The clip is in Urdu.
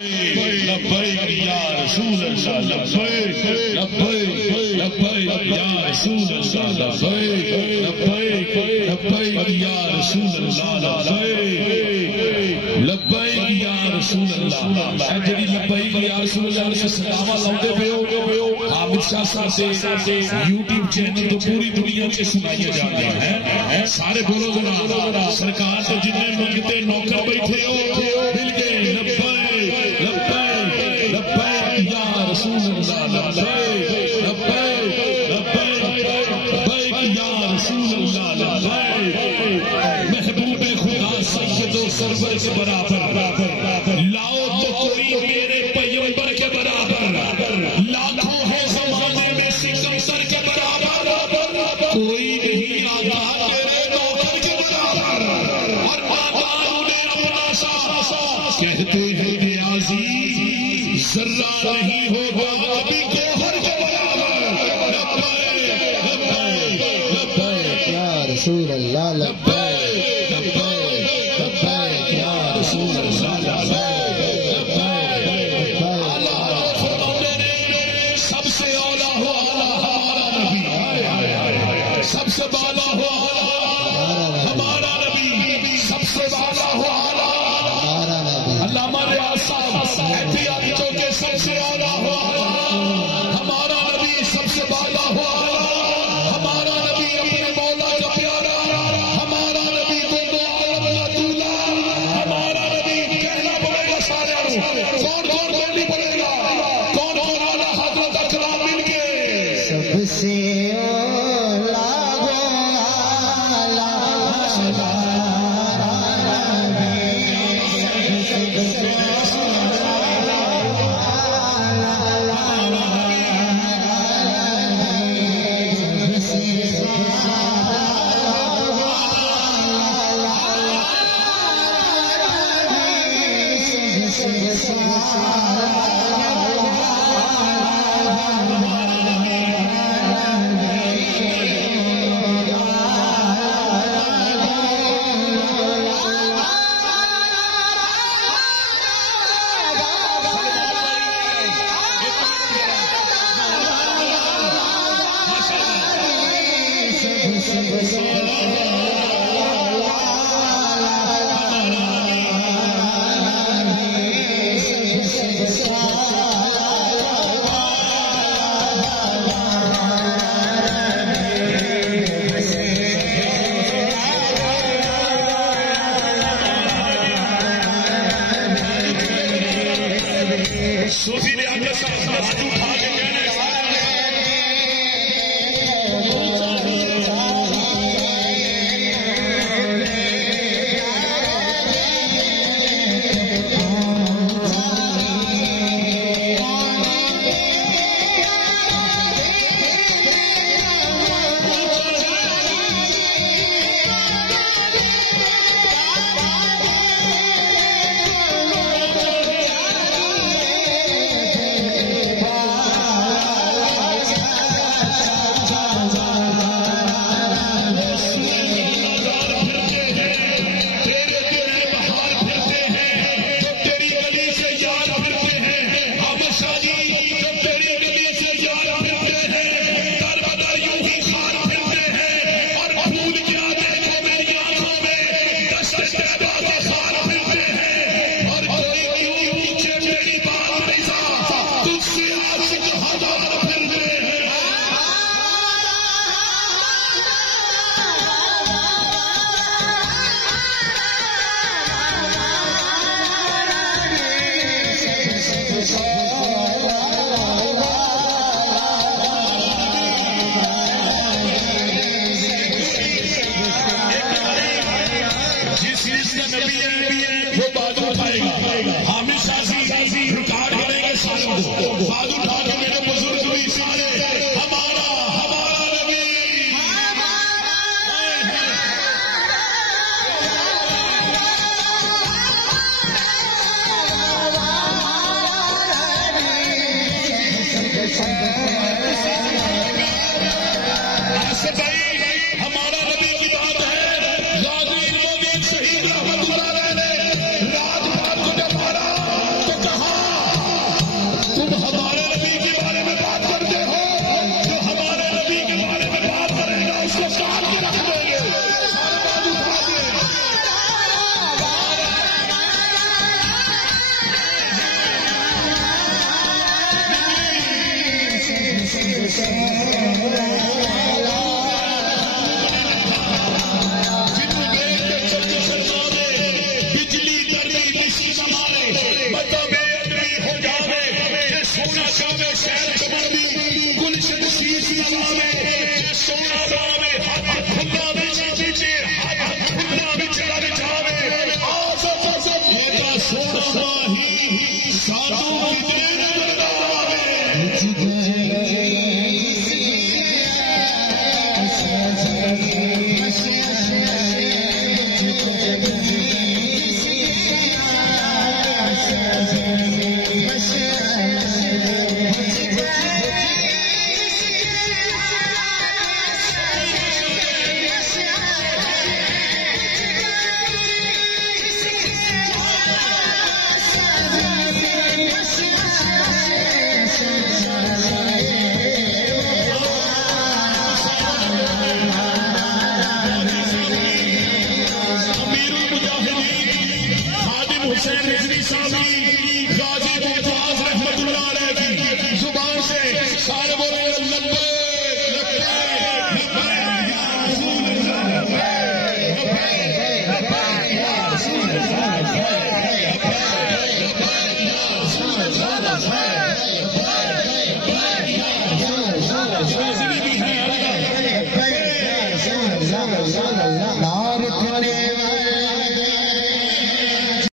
لبیک یا رسول اللہ لبیک لبیک لبیک یا رسول اللہ لبیک لبیک یا رسول اللہ لبیک لبیک یا رسول اللہ جڑی لبیک یا رسول اللہ سے سلام لاؤندے پیو حامد شاہ صاحب دے یوٹیوب چینل تو پوری دنیا میں سنائی جاتی ہے سارے بولو ذرا سرکار سے جتنے منگتے نوکر بیٹھے ہو مل کے لبیک لبیک لبیک یا رسول اللہ لبیک لبیک لبیک لبیک یا رسول اللہ لبیک محبوب خدا سید و سرور کے برابر لاؤ تو کوئی میرے پیغمبر کے برابر لاکھوں ہے زمانے میں سکندر کے برابر کوئی نہیں آتا تیرے نوکر کے برابر اور آدھا انہیں اپنا سا کہتے ہیں کہ عزیز ذرہ نہیں ہوگا ابھی کے ہر کے برابر لبیک لبیک لبیک یا رسول اللہ لبیک لبیک لبیک یا رسول اللہ لبیک لبیک اللہ فرماتے ہیں سب سے اولا ہو ہمارا نبی سب سے بالا ہو ہمارا نبی سب سے بالا ہو علامہ ریاض صاحب احتیاطیوں کے سب سے اولا ہو ہمارا نبی سب سے بالا ہو ہمارا نبی اپنے مولا کا پیارا ہمارا نبی دونوں عالم کا دولا ہمارا نبی کہنا پڑے گا سارے کون کون بولنی پڑے گا کون کون اعلیٰ حضرت اکرام مل کے سب سے شہید رحمت اللہ علیہ نے راج پات کو جب مارا تو کہا حسین رضوی صاحب